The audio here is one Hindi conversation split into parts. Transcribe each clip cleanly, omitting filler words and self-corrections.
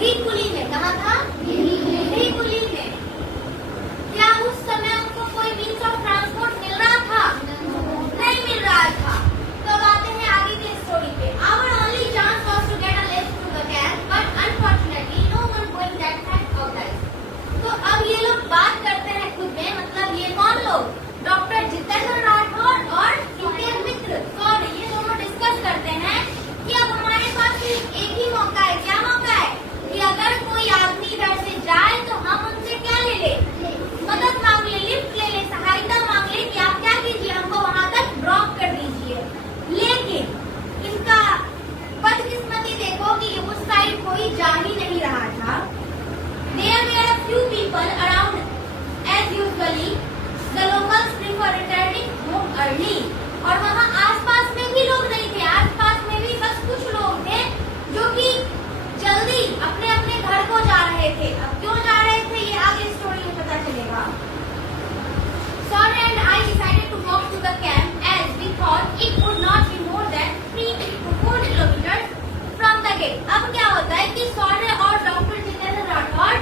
वेहिकुली में। कहाँ था? वेहिकुली में। क्या उस समय उनको कोई मीन्स ऑफ ट्रांसपोर्ट मिल रहा था? नहीं मिल रहा था। तो अब आते हैं आगे की स्टोरी पे। Our only chance was to get a lift to the camp, but unfortunately no one going that side of us. तो अब ये लोग बात करते हैं खुद में, मतलब ये कौन लोग? डॉक्टर जितेंद्र राठौर और इनके मित्र कौन? ये दोनों डिस्कस करते हैं कि अब हमारे पास सिर्फ एक ही मौका है। क्या मौका है? कि अगर कोई आदमी इधर से जाए तो हम उनसे क्या ले ले? मदद मांग ले, लिफ्ट ले ले, सहायता मांग ले कि आप क्या कीजिए, हमको वहां तक ड्रॉप कर दीजिए। लेकिन इनका बदकिस्मती देखो कि उस साइड कोई जा ही नहीं रहा था। There were a few people around as usually. The locals prefer returning home early. और वहाँ आसपास में भी लोग नहीं थे। आसपास में भी बस कुछ लोग थे जो कि जल्दी अपने अपने घर को जा रहे थे। अब क्यों जा रहे थे ये आगे स्टोरी में पता चलेगा। Sora and I decided to walk to the camp as we thought it would not be more than 3 to 4 kilometers from the gate. अब क्या होता है कि सौर्य और डॉक्टर जितेंद्र राठौर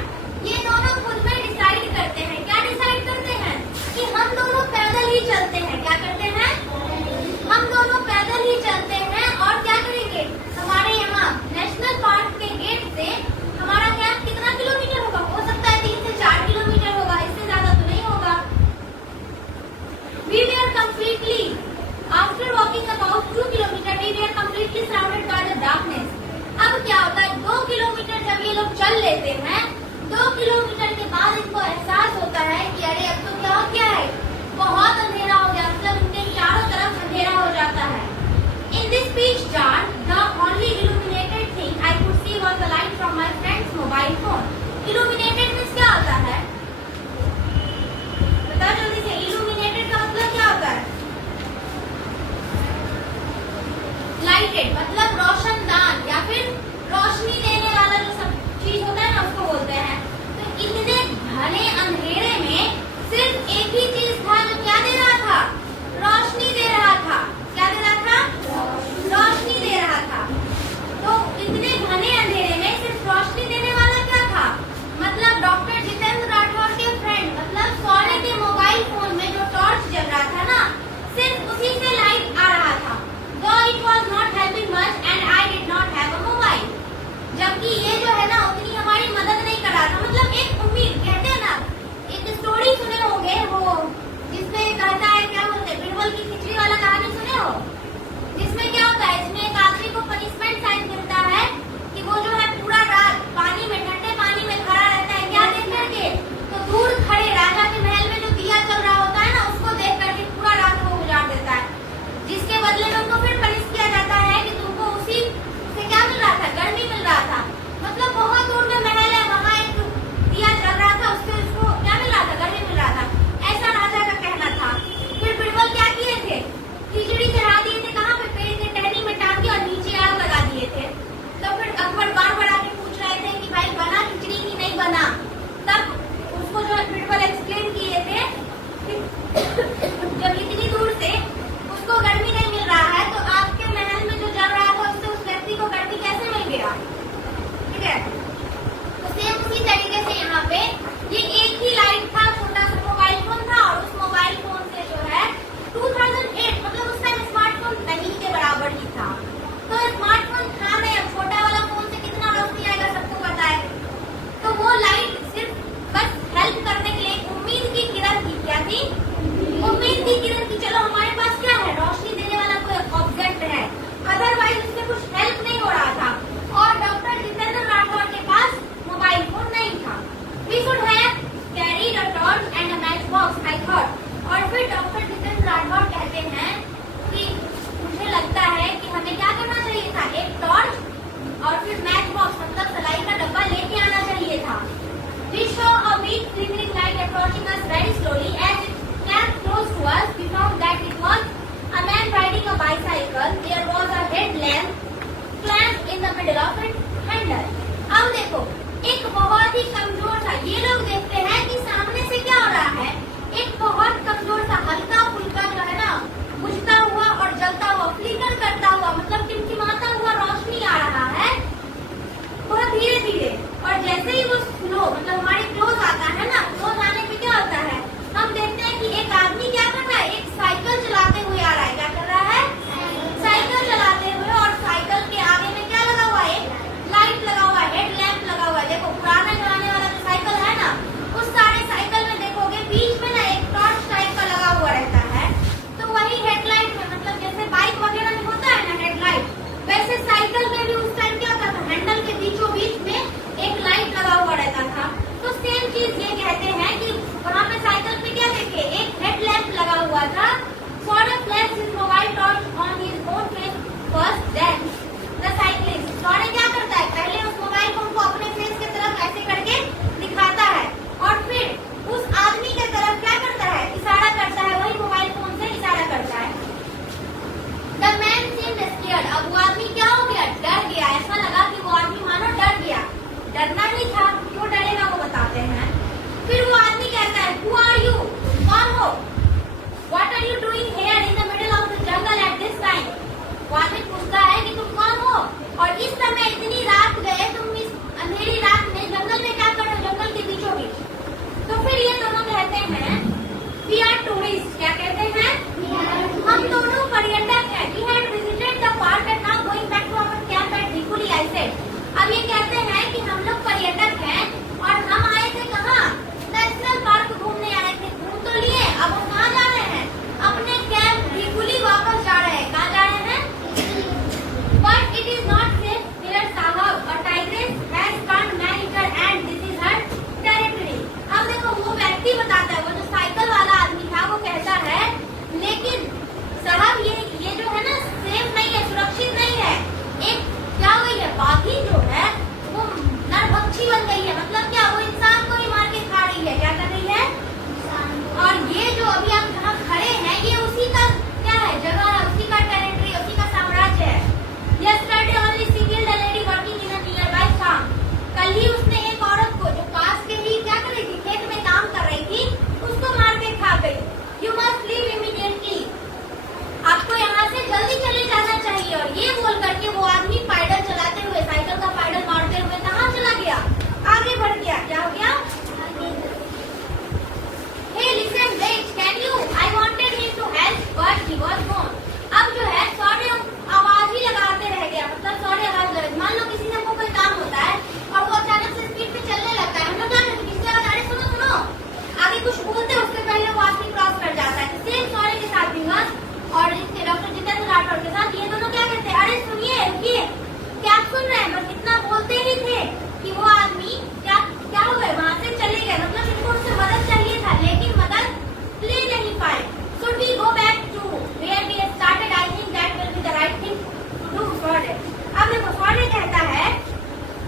ये दोनों खुद में डिसाइड करते हैं। क्या डिसाइड करते हैं? कि हम दोनों पैदल ही चलते हैं। क्या करते हैं? हम दोनों पैदल ही चलते हैं और क्या करेंगे? हमारे यहाँ नेशनल पार्क के गेट से हमारा कैंप कितना किलोमीटर होगा? हो सकता है 3 से 4 किलोमीटर होगा, इससे ज्यादा तो नहीं होगा। We were completely, after walking about 2 kilometers, we were completely surrounded by the darkness. अब क्या होता है? 2 किलोमीटर जब ये लोग चल लेते हैं, 2 किलोमीटर के बाद इनको एहसास होता है कि अरे अब तो क्या हो गया है, बहुत अंधेरा हो गया, मतलब इनके चारों तरफ अंधेरा हो जाता है। In this pitch dark, the only illuminated thing I could see was the light from my friend's mobile phone. Illuminated means क्या होता है? बताओ जल्दी से। Illuminated का मतलब क्या होता है? Lighted मतलब रोशनदान या फिर रोशनी देने वाला जो सब चीज होता है ना, उसको बोलते हैं। तो इतने घने अंधेरे में सिर्फ एक ही चीज था जो क्या दे रहा था? हैं वी आर टूरिस्ट। क्या कहते हैं? हम दोनों पर्यटक हैं। We had visited the park and now going back to our camp at Dhikuli, I said. अब ये कहते हैं कि हम लोग पर्यटक हैं और हम आए थे कहाँ? नेशनल पार्क घूमने आए थे। घूम तो लिए, अब हम कहाँ जा रहे हैं? अपने कैंप ढिकुली वापस जा रहे हैं। कहाँ जा रहे हैं? But it is not safe here sahib, a tigress has turned man eater and this is her territory. अब देखो वो व्यक्ति बताता है, वो जो साइकिल वाला आदमी था वो कहता है लेकिन साहब ये जो है ना सेफ नहीं है, सुरक्षित नहीं है। एक क्या हुई है, बाघी जो है वो नरभक्षी बन गई है। मतलब क्या, वो इंसान को ही मार के खा रही है। क्या कर रही है? और ये जो अभी आप जहाँ खड़े हैं ये उसी का क्या है, जगह है, उसी का टेरिटरी, उसी का साम्राज्य है। Yesterday only she killed a lady working in a nearby farm. कल ही उसने एक औरत को जो पास के ही क्या कर रही थी, खेत में काम कर रही थी, उसको मार के खा गई। You must leave immediately. आपको यहाँ से जल्दी चले जाना चाहिए। और ये बोल करके वो आदमी पैडल चलाते हुए, साइकिल का पैडल मारते हुए कहाँ चला गया? आगे बढ़ गया। क्या हो गया? Hey, listen, wait, can you? I wanted him to help, but he was gone. अब जो है सॉरी आवाज ही लगाते रह गया। मतलब सॉरी आवाज लगे। मान लो किसी से हमको कोई काम होता है और वो अचानक से स्पीड पे चलने लगता है, हम लोग क्या करते हैं? किसी जगह अरे सुनो सुनो, आगे कुछ बोलते उससे पहले वो आदमी क्रॉस कर जाता है। सेम सॉरी के साथ भी हुआ। और इसके डॉक्टर जितेंद्र राठौर के साथ ये दोनों क्या कहते हैं, अरे सुनिए रुकिए, क्या आप सुन रहे हैं? बस इतना बोलते ही थे कि वो आदमी क्या हो गए, वहां से चले गए। मतलब इनको उससे मदद चाहिए था लेकिन मदद ले नहीं पाए। Should we go back to where we started? I think that will be the right thing to do for it. अब देखो सॉरी कहता है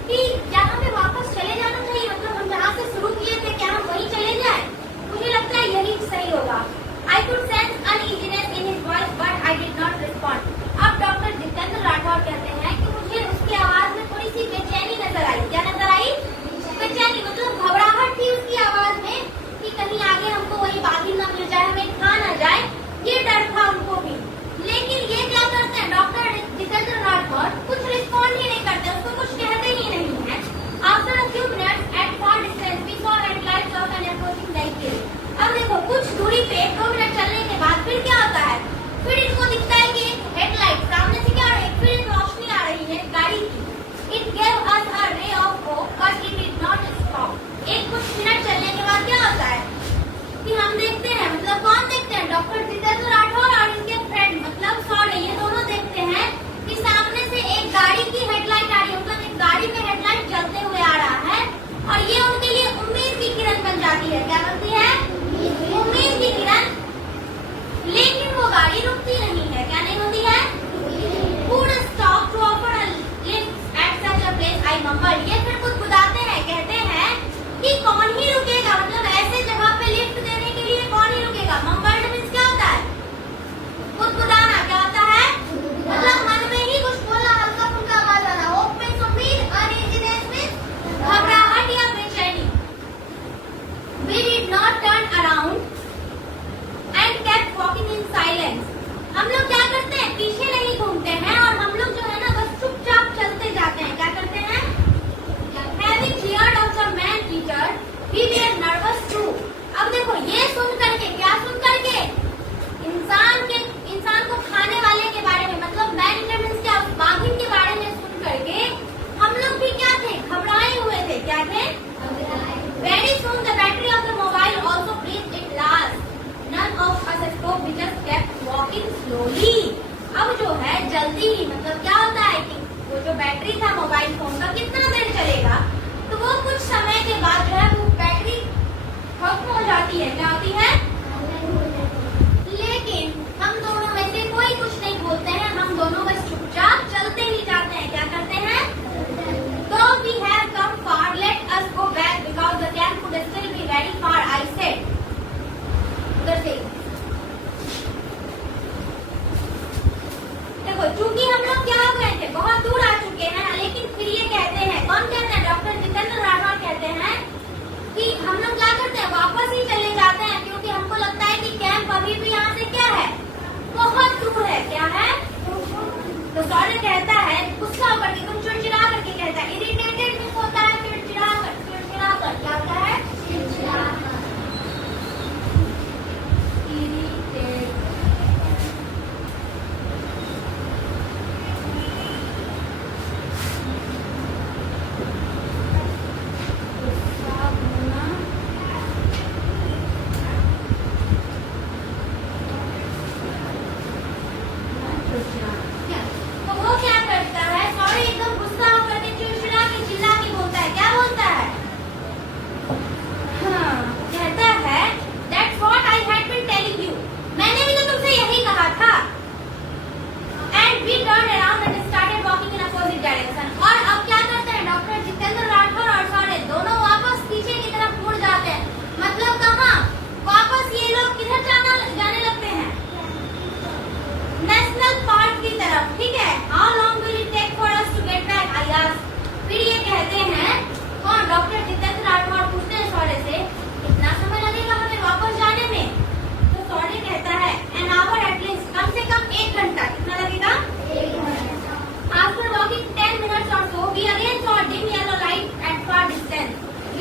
कि यहाँ पे वापस चले जाना चाहिए। मतलब हम जहाँ से शुरू किए थे क्या हम वहीं चले जाएं? मुझे लगता है यही सही होगा। I could sense uneasiness in his voice, but I did not respond. अब डॉक्टर जितेंद्र राठौर कहते हैं कि मुझे उसकी आवाज में थोड़ी सी बेचैनी नजर आई। क्या नजर आई? बेचैनी, मतलब घबराहट थी उसकी आवाज में कि कहीं आगे हमको वही बागी न मिल जाए, हमें खा न जाए, ये डर था उनको भी। लेकिन ये क्या करते हैं डॉक्टर जितेंद्र राठौर? कुछ रिस्पॉन्ड ही नहीं करते, उसको कुछ कहते ही नहीं है। After a few minutes at far distance we saw headlights of an approaching vehicle. अब देखो कुछ दूरी पे 2 मिनट चलने के बाद फिर क्या होता है? फिर इनको दिखता है कि एक हेडलाइट सामने से क्या आ रही है, फिर एक रोशनी आ रही है गाड़ी की। It gave us a ray of hope but it did not stop. एक कुछ मिनट चलने के बाद क्या होता है कि हम देखते हैं, मतलब कौन देखते हैं? डॉक्टर जितेंद्र राठौर और इनके फ्रेंड मतलब सॉरी ये दोनों देखते हैं कि सामने से एक गाड़ी की हेडलाइट आ रही है। मतलब एक गाड़ी में हेडलाइट जलते हुए आ रहा है और ये उनके लिए उम्मीद की किरण बन जाती है। क्या बनती है? उम्मीद की किरण। लेकिन वो गाड़ी रुकती नहीं है। क्या नहीं होती है? Would stop to offer a lift at such a place, I mumbled. ये फिर कुछ बुदाते हैं, कहते हैं कि कौन ही रुकेगा, मतलब ऐसे जगह पे लिफ्ट देने के लिए कौन ही रुकेगा। मम्बल्ड मीन्स क्या होता है? बुदबुदाना। क्या होता है? मतलब मन में ही कुछ बोलना, हल्का फुल्का आवाज आना। होप मीन्स उम्मीद, अनइजीनेस मीन्स घबराहट या बेचैनी। We did not turn around and kept walking in silence. हम लोग क्या करते हैं? पीछे नहीं घूमते हैं और हम लोग जो है ना बस चुपचाप चलते जाते हैं। क्या करते हैं? Having cheered of the man eater, we were nervous too. अब देखो ये सुन करके, क्या सुन करके? इंसान को खाने वाले के बारे में, मतलब मैन ईटर मीन्स क्या, बाघिन के बारे में सुन करके हम लोग भी क्या थे? घबराए हुए थे। क्या थे? Very soon the battery of the mobile also breathed its last. None of us spoke, we just kept walking slowly. अब जो है जल्दी ही, मतलब क्या होता है कि वो जो बैटरी था मोबाइल फोन का कितना देर चलेगा, तो वो कुछ समय के बाद जो है वो बैटरी खत्म हो जाती है। क्या होती है? लेकिन हम दोनों में से कोई कुछ नहीं बोलते हैं, हम दोनों बस चुपचाप चलते ही जाते हैं। क्या करते हैं? Though we have come far, let us go back because the camp could still be very far, I said. उधर से देखो, चूंकि हम लोग क्या हो गए थे, बहुत दूर आ चुके हैं, लेकिन फिर ये कहते हैं, कौन कहते हैं? डॉक्टर जितेंद्र राठौर कहते हैं कि हम लोग क्या करते हैं? वापस ही चले जाते हैं।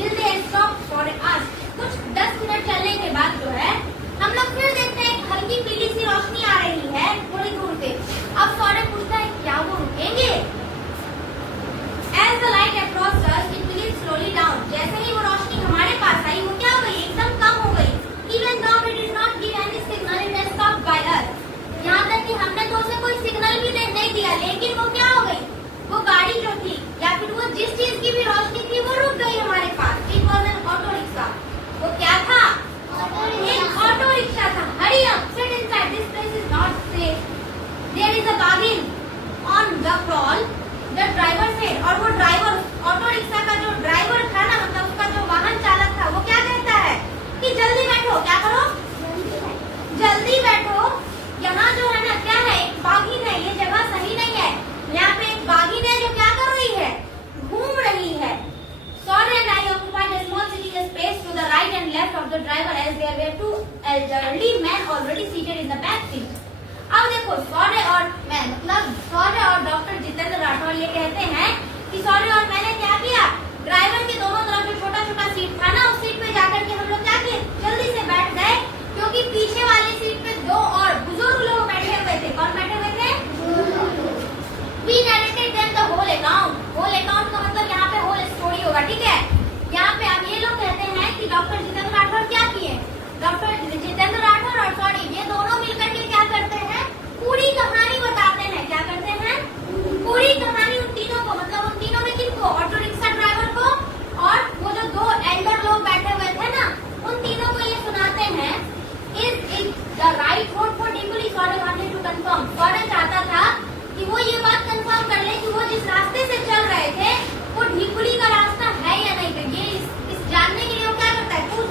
till they stopped for us. कुछ 10 मिनट चलने के बाद जो है हम लोग फिर देखते हैं हल्की पीली सी रोशनी आ रही है थोड़ी दूर से। अब सौर्य पूछता है क्या वो रुकेंगे? As the light approached us, it began slowly down. जैसे ही वो रोशनी हमारे पास आई वो क्या हो गई? एकदम कम हो गई। Even though it did not give any signal, it has stopped by us. यहाँ तक कि हमने तो उसे कोई सिग्नल भी नहीं दिया, लेकिन वो क्या हो गई? वो गाड़ी जो थी या फिर वो जिस चीज की भी रोशनी थी वो रुक गई हमारे पास। It was an auto rickshaw. वो क्या था? एक ऑटो रिक्शा था। Hurry up, sit inside. This place is not safe. There is a bargain on the crawl. The driver said. और वो ड्राइवर, ऑटो रिक्शा का जो ड्राइवर था ना, मतलब उसका जो वाहन चालक था, वो क्या कहता है कि जल्दी बैठो। क्या करो? जल्दी बैठो। यहाँ जो है ना क्या है, एक बाघिन है। ये जगह सही नहीं है। यहाँ पे एक बाघिन है जो क्या कर रही है? घूम रही है। Saurya and I occupied a small sitting space to the right and left of the driver, as there were two elderly men already seated in the back seat. अब देखो सौर्य और मैं, मतलब सौर्य और डॉक्टर जितेंद्र राठौर ये कहते हैं कि सौर्य और मैंने क्या किया, ड्राइवर के दोनों तरफ जो छोटा छोटा सीट था ना, उस सीट पे जाकर के हम लोग क्या किए, जल्दी से बैठ गए, क्योंकि पीछे वाली सीट पे दो और बुजुर्ग लोग बैठे हुए थे। कौन बैठे हुए थे? We narrated them the whole account. Whole account का मतलब यहाँ पे whole story होगा, ठीक है। यहाँ पे अब ये लोग कहते हैं कि डॉक्टर जितेंद्र राठौर क्या किए, डॉक्टर जितेंद्र राठौर और सॉरी ये दोनों मिलकर के क्या करते हैं, पूरी कहानी बताते हैं। क्या करते हैं? पूरी कहानी उन तीनों को, मतलब उन तीनों में किनको, ऑटो रिक्शा ड्राइवर को और वो जो दो एल्डर लोग बैठे हुए थे ना, उन तीनों को ये सुनाते हैं is the right road for Dhikuli. Sorry wanted to confirm. Sorry चाहता था कि वो ये बात कंफर्म कर ले कि वो जिस रास्ते से चल रहे थे वो ढिकुली का रास्ता है या नहीं। तो ये इस जानने के लिए वो क्या करता है, पूछ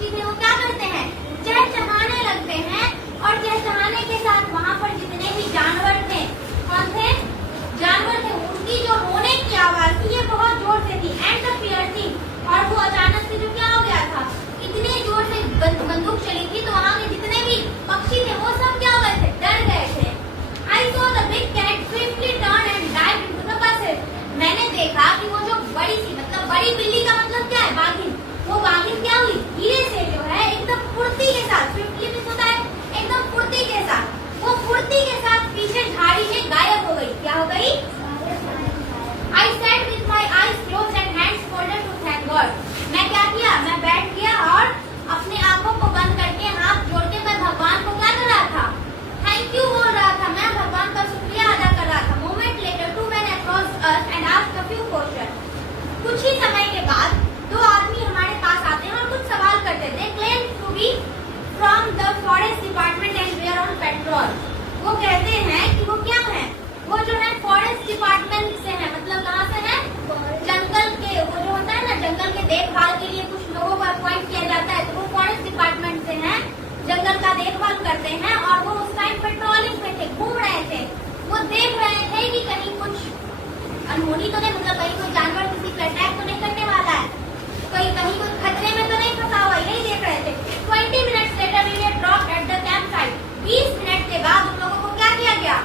पक्षी थे वो क्या करते हैं, चहचहाने लगते हैं। और चहचहाने के साथ वहां पर जितने भी जानवर थे, कौन थे, जानवर थे, उनकी जो रोने की आवाज थी ये बहुत जोर से थी, एंड द फियर थी। और वो अचानक से जो क्या हो गया था, इतनी जोर से बंदूक चली थी तो वहां के जितने भी पक्षी थे वो सब क्या हो गए थे, डर गए थे। I saw the big cat swiftly turn and dive into the bushes. मैंने देखा कि वो जो बड़ी सी, मतलब बड़ी बिल्ली का मतलब क्या है, बाघिन, वो बाघिन क्या हुई, धीरे से जो है एकदम फुर्ती के साथ, स्विफ्टली भी होता है एकदम फुर्ती के साथ, वो फुर्ती के साथ पीछे झाड़ी में गायब हो गई। क्या हो गई? I sat with my eyes closed and hands folded to thank God. मैं क्या किया, मैं बैठ गया और अपने आंखों को बंद करके हाथ जोड़ के मैं भगवान को क्या कर रहा था, थैंक यू बोल रहा था, मैं भगवान का शुक्रिया अदा कर रहा था। Moment later two man across us and asked a few question. कुछ ही समय के बाद दो आदमी हमारे पास आते हैं और कुछ सवाल करते थे। Claim to be from the forest department and we are on patrol. वो कहते हैं कि वो क्या है, वो जो है फॉरेस्ट डिपार्टमेंट से है, मतलब कहाँ से है, जंगल के, वो जो होता है ना जंगल के देखभाल के लिए कुछ लोगों को अपॉइंट किया जाता है, तो वो फॉरेस्ट डिपार्टमेंट से है, जंगल का देखभाल करते हैं। और वो उस टाइम पेट्रोलिंग पे थे, घूम रहे थे, वो देख रहे थे कि कहीं कुछ अनहोनी तो नहीं, मतलब कहीं कोई जानवर किसी पे अटैक तो नहीं करने वाला है, कहीं कोई खतरे में तो नहीं फंसा हुआ, यही देख रहे थे। 20 minutes later we were dropped at the camp site. 20 minute के बाद उन लोगों को क्या किया गया,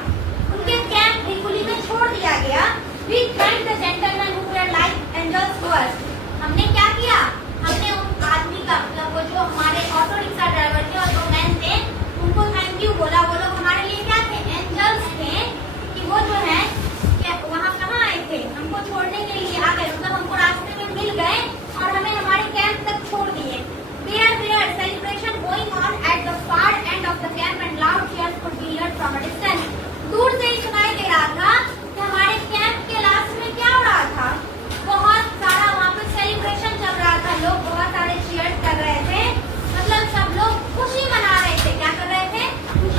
उनके कैंप भिकुली में छोड़ दिया गया। We thanked the gentlemen who were like angels to us. हमने क्या किया, हमने उन आदमी का, मतलब वो जो हमारे ऑटो रिक्शा ड्राइवर थे और जो मैन थे, उनको थैंक यू बोला। वो लोग हमारे लिए क्या थे, एंजल्स थे, कि वो जो है वहाँ कहाँ आए थे, हमको छोड़ने के लिए आ गए, मतलब हमको रास्ते में मिल गए और हमें हमारे कैंप तक छोड़ दिए। There celebration going on at the far end of the camp and loud cheers could be heard from a distance. दूर से ही सुनाई दे रहा था कि हमारे कैंप के लास्ट में क्या हो रहा था, बहुत सारा वहाँ पे सेलिब्रेशन चल रहा था, लोग बहुत सारे चीयर्स कर रहे थे, मतलब सब लोग खुशी मना रहे थे। क्या कर रहे थे,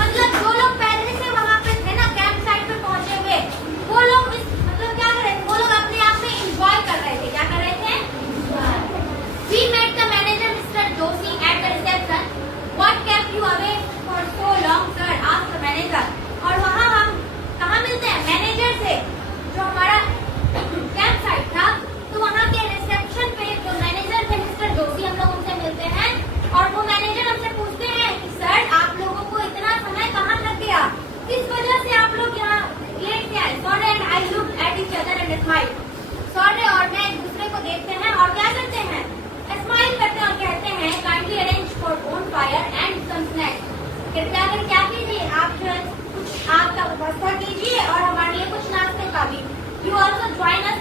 मतलब जो लोग पहले से वहाँ पे थे ना, कैंप साइट पे पहुंचे हुए, वो लोग मतलब क्या कर रहे थे, वो लोग अपने आप में एंजॉय कर रहे थे। क्या कर रहे थे? We met the manager Mr. Joshi at the reception. What kept you away for so long, sir? asked the manager. और वहाँ हम कहाँ मिलते हैं, मैनेजर से, जो हमारा कैंप साइट था, तो वहाँ के रिसेप्शन पे जो मैनेजर थे मिस्टर जोशी, हम लोग उनसे मिलते हैं और वो मैनेजर हमसे पूछते हैं कि सर आप लोगों को इतना समय कहाँ लग गया, किस वजह से आप लोग यहाँ लेट से आए। सौर्य and I looked at each other and smile. सौर्य और मैं एक दूसरे को देखते हैं और क्या करते हैं, स्माइल करते हैं और कहते हैं kindly arrange for bonfire and some snacks. कृपया कर क्या कीजिए, आप जो कुछ आग का व्यवस्था कीजिए और हमारे लिए कुछ नाश्ते का भी। You also join us